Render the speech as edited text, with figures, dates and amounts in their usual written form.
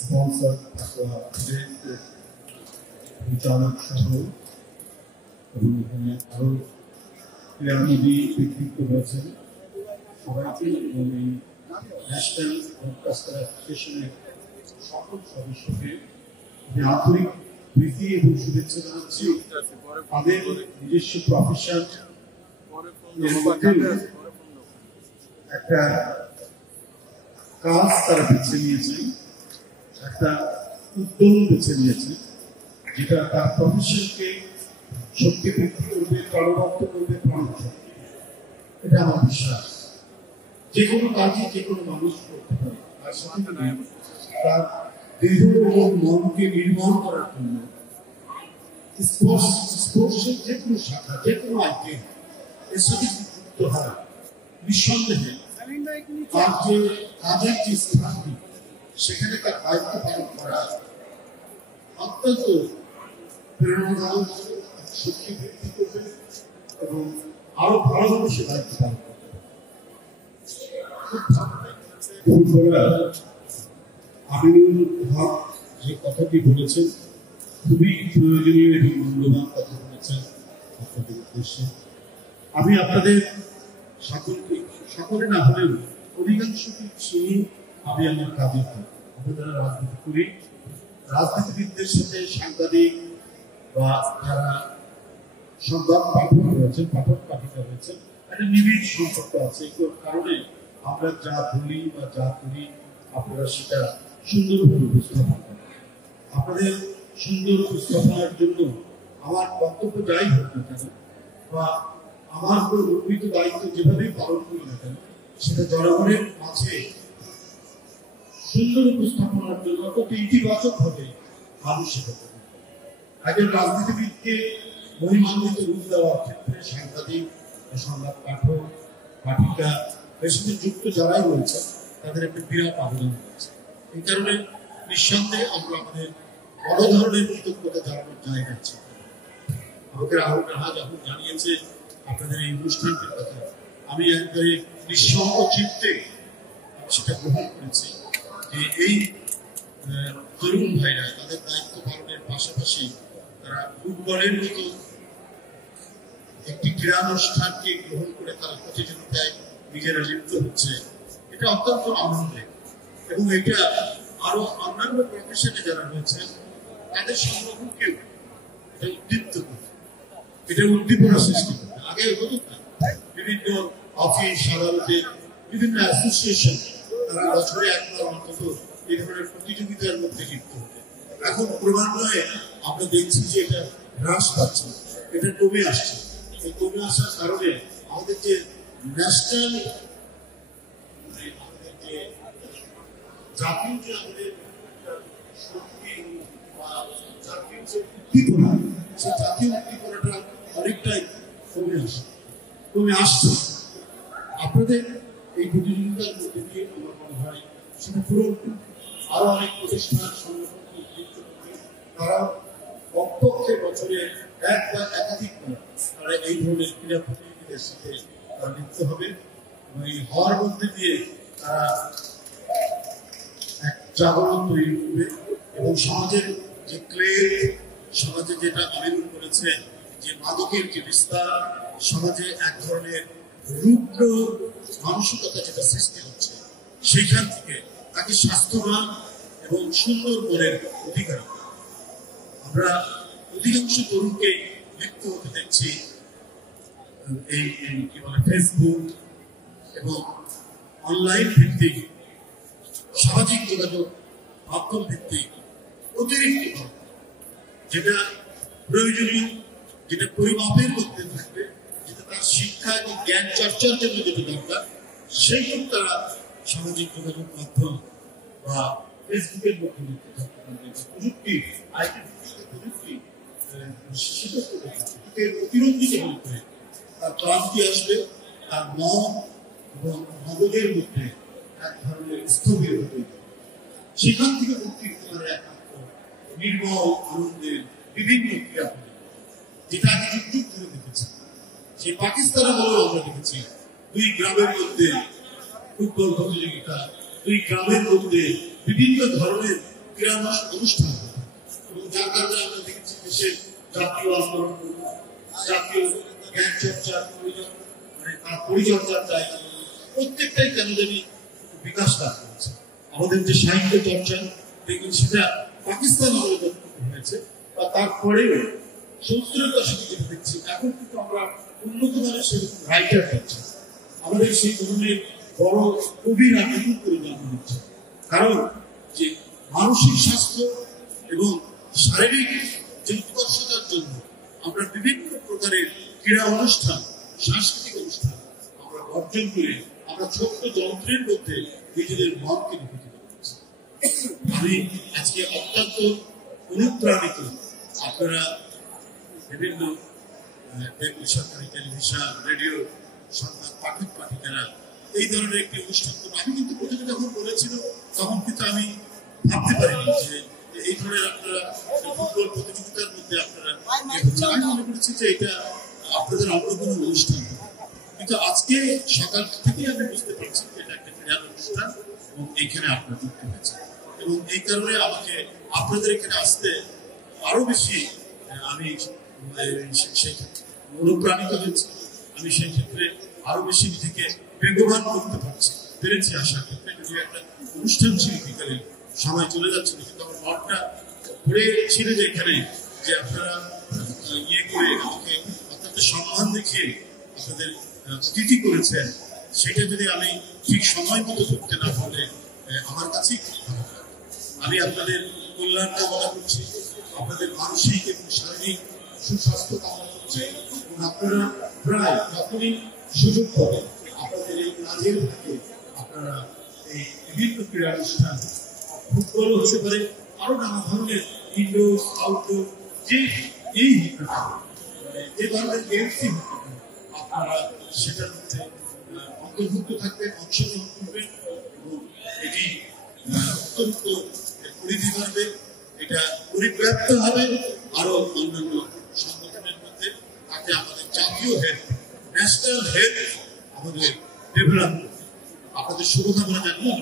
Sponsor বিচারক সহ এবং এখানে আরো ক্রীড়াবিদ ব্যক্তিত্ব রয়েছেন সবাইকে এবং এই ন্যাশনাল ব্রডকাস্টার অ্যাসোসিয়েশনের সকল সদস্যকে আন্তরিক প্রীতি এবং শুভেচ্ছা জানাচ্ছি। তাদের নিজস্ব প্রফেশন একটা কাজ তারা বেছে নিয়েছেন, একটা উদ্যোগ বেছে নিয়েছেন যেটা তার প্রফেশনকে শক্তি বৃদ্ধি করবে, প্রাণবন্ত করবে, প্রাণবন্ত। এটা আমার বিশ্বাস। যে কোনো কাজই যে কোনো মানুষ করতে পারে, তার সাথে তার দেহ এবং মনকে নির্মল করার জন্য স্পোর্টসের যে কোনো শাখা, যে কোনো আইটেম এর সাথে যুক্ত হয়, নিঃসন্দেহে তার যে কাজের যে স্থানটি সেখানে তার দায়িত্ব পালন করা অত্যন্ত প্রেরণাদায়ক, শক্তি বৃদ্ধি করবে এবং আরো ভালোভাবে সে দায়িত্ব পালন করবে। আমিনুল হক যে কথাটি বলেছেন খুবই প্রয়োজনীয় এবং মূল্যবান কথা বলেছেন আপনাদের উদ্দেশ্যে। আমি আপনাদের সকলে না হলেও অধিকাংশকে চিনি। আমি আমার কাজে আমরা যারা রাজনীতি করি, রাজনীতিবিদদের সাথে সাংবাদিক বা যারা সংবাদ পাঠক রয়েছেন, পাঠক পাঠিকা রয়েছেন, একটা নিবিড় সম্পর্ক আছে। এই কারণে আমরা যা বলি বা যা করি আপনারা সেটা সুন্দরভাবে উপস্থাপন করেন। আপনাদের সুন্দর উপস্থাপনার জন্য আমার বক্তব্য যাই হোক না কেন বা আমার কোনো অর্পিত দায়িত্ব যেভাবেই পালন করি না কেন, সেটা জনগণের মাঝে সুন্দর উপস্থাপনার জন্য অত ইতিবাচক হবে মানুষ সেটা করবে। একজন রাজনীতিবিদকে মহিমান্বিত রূপ দেওয়ার ক্ষেত্রে সাংবাদিক, সংবাদ পাঠক, পাঠিকা এর সাথে যুক্ত যারাই রয়েছে তাদের একটা বিরাট আবেদন রয়েছে। এই কারণে নিঃসন্দেহে আমরা আমাদের বড় ধরনের কৃতজ্ঞতা জানানোর জায়গা আছে। আমাকে রাহুল রাহা যখন জানিয়েছে আপনাদের এই অনুষ্ঠানটির কথা, আমি একবারে নিঃসঙ্গ চিত্তে সেটা গ্রহণ করেছি যে এই তরুণ ভাইরা তাদের দায়িত্ব পালনের পাশাপাশি তারা ফুটবলের মতো একটি ক্রীড়ানুষ্ঠানকে গ্রহণ করে তারা প্রতিযোগিতায় নিজেরা লিপ্ত হচ্ছে। এটা অত্যন্ত আনন্দের এবং এটা আরো অন্যান্য প্রফেশনে যারা রয়েছে তাদের সংগ্রহকেও এটা উদ্দীপ্ত করবে, এটা উদ্দীপনা সৃষ্টি করবে। আগে হতো না, বিভিন্ন অফিস আদালতে বিভিন্ন অ্যাসোসিয়েশন তারা বছরে একবার অন্তত এই ধরনের প্রতিযোগিতার মধ্যে লিপ্ত হতো। এখন ক্রমান্বয়ে আমরা দেখছি যে এটা হ্রাস পাচ্ছে, এটা কমে আসছে। এই কমে আসার কারণে আমাদের যে ন্যাশনাল জাতীয় যে আমাদের শক্তি বা জাতীয় যে উদ্দীপনা, সেই জাতীয় উদ্দীপনাটা অনেকটাই কমে আসছে। আপনাদের এই প্রতিযোগিতার মধ্যে দিয়ে আমার মনে হয় সেটা পূরণ করবে। আরো অনেক প্রতিষ্ঠান সংগঠন তারা কমপক্ষে বছরে এক বা একাধিকবার তারা এই ধরনের ক্রীড়া প্রতিযোগিতার সাথে তারা লিপ্ত হবে এবং এই হওয়ার মধ্যে দিয়ে তারা এক জাগরণ তৈরি করবে এবং সমাজের যে ক্লেদ, সমাজে যেটা আবেদন করেছে যে মাদকের যে বিস্তার, সমাজে এক ধরনের রুগ্ন মানসিকতা যেটা সৃষ্টি হচ্ছে, সেখান থেকে তাকে স্বাস্থ্যবান এবং সুন্দর মনের অধিকার। আমরা অধিকাংশ তরুণকে লিপ্ত হতে দেখছি এই কি বলে ফেসবুক এবং অনলাইন ভিত্তিক সামাজিক যোগাযোগ মাধ্যম ভিত্তিক অতিরিক্ত, যেটা প্রয়োজনীয়, যেটা পরিমাপের মধ্যে থাকবে, যেটা তার শিক্ষা এবং জ্ঞান চর্চার জন্য যেটা দরকার, সেইসব তারা সামাজিক যোগাযোগ মাধ্যম বা ফেসবুকের মধ্যে লিপ্ত থাকতে পারবে। প্রযুক্তি প্রযুক্তি অতিরঞ্জিত হতে তার ক্লান্তি আসবে, তার মন এবং মগজের মধ্যে এক ধরনের স্থবির হতে, সেখান থেকে মুক্তি হতে পারে একাত্ম নির্মল আনন্দের বিভিন্ন ক্রিয়া, যেটা আগে যুগ যুগ ধরে দেখেছি। সেই পাকিস্তানে বলেও আমরা দেখেছি 2 গ্রামের মধ্যে ফুটবল প্রতিযোগিতা দুই গ্রামের মধ্যে বিভিন্ন ধরনের ক্রীড়া অনুষ্ঠান, এবং যার কারণে আমরা দেখেছি দেশের জাতীয় আন্দোলন, জাতীয় জ্ঞান চর্চার মানে তার পরিচর্যার দায়িত্ব প্রত্যেকটাই কেন জানি বিকাশ লাভ করেছে। আমাদের যে সাহিত্য চর্চা দেখবেন সেটা পাকিস্তান আমলে হয়েছে, বা তারপরেও 70-এর দশকে যেটা দেখছি, এখন কিন্তু আমরা উন্নত মানের সেরকম রাইটার পাচ্ছি। আমাদের সেই ধরনের বড় কবিরা নতুন করে জন্ম নিচ্ছে, কারণ যে মানসিক স্বাস্থ্য এবং শারীরিক যে উৎকর্ষতার জন্য আমরা বিভিন্ন প্রকারের ক্রীড়া অনুষ্ঠান, সাংস্কৃতিক অনুষ্ঠান আমরা অর্জন করে আমরা ছোট্ট যন্ত্রের মধ্যে নিজেদের মনকে নিহিত করছি। আমি আজকে অত্যন্ত অনুপ্রাণিত, আপনারা বিভিন্ন বেসরকারি টেলিভিশন, রেডিও, সংবাদ পাঠক পাঠিকারা এই ধরনের একটি অনুষ্ঠান করবো। আমি কিন্তু প্রথমে যখন বলেছিল তখন কিন্তু আমি ভাবতে পারিনি যে এই ধরনের আপনারা ফুটবল প্রতিযোগিতার মধ্যে আপনারা আমি মনে করেছি যে এটা আপনাদের অন্য কোনো অনুষ্ঠান, কিন্তু আজকে সকাল থেকেই আমি বুঝতে পারছি যে এটা একটা ক্রীড়া অনুষ্ঠান এবং এইখানে আপনারা যুক্ত হয়েছে, এবং এই কারণে আমাকে আপনাদের এখানে আসতে আরো বেশি আমি সেই ক্ষেত্রে অনুপ্রাণিত হয়েছি। আমি সেই ক্ষেত্রে আরো বেশি নিজেকে বেগবান করতে পেরেছি আসার ক্ষেত্রে। যদি একটা অনুষ্ঠান ছিল বিকালে সময় চলে যাচ্ছিল, কিন্তু আমার মনটা ঘুরে ছিল যে এখানে যে আপনারা ইয়ে করে আমাকে আপনাদের সম্মান দেখিয়ে আপনাদের অতিথি করেছেন, সেটা যদি আমি ঠিক সময় মতো করতে না পারলে আমার কাছেই আমি আপনাদের কল্যাণ কামনা করছি, আপনাদের মানসিক এবং শারীরিক সুস্বাস্থ্য কামনা করছি, এবং আপনারা প্রায় যখনই সুযোগ পাবেন আপনাদের এই কাজের থেকে আপনারা এই বিভিন্ন ক্রীড়া অনুষ্ঠান, ফুটবল হতে পারে, আরো নানা ধরনের ইনডোর আউটডোর যে ধরনের গেমসই আপনারা সেটার মধ্যে অন্তর্ভুক্ত থাকবেন, অংশগ্রহণ করবেন, এবং এটি অত্যন্ত পরিধি বাড়বে, এটা পরিব্যাপ্ত হবে আরো অন্যান্য সংগঠনের মধ্যে, তাতে আমাদের জাতীয় হেলথ, ন্যাশনাল হেলথ আমাদের ডেভেলপ। আপনাদের শুভকামনা জানিয়ে